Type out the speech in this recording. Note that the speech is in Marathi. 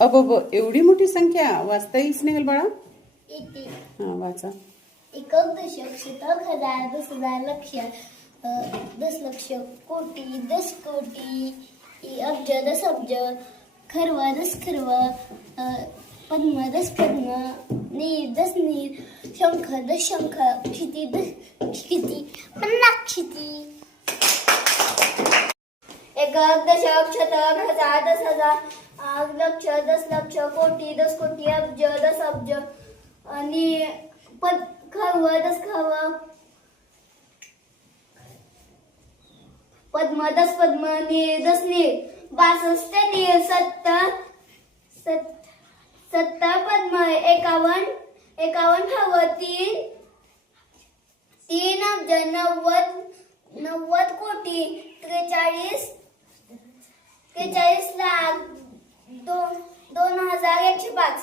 अबब, एवढी मोठी संख्या वाचता येईल स्नेहल बाळा? येते. हा वाचा. एकक, दशक, शतक, हजार, 10,000, लक्ष, दशलक्ष, कोटी, दशकोटी, अब्ज, दशअब्ज, खर्व, दशखर्व, पद्म, दशपद्म, नीर, दशनीर, शंख, दशशंख, क्षिती, दशक्षिती, पन्नाक्षिती. एकक, दशक, शतक, हजार, 10,000, लक्ष, दशलक्ष, कोटी, दशकोटी, अब्ज, दशअब्ज आणि खर्व, दशखर्व, पद्म, दशपद्म, नीर, दशनीर, 62 नीर, 70 पद्म, 51 खर्व, 3 अब्ज, 90 कोटी, 43 लाख, 2,105.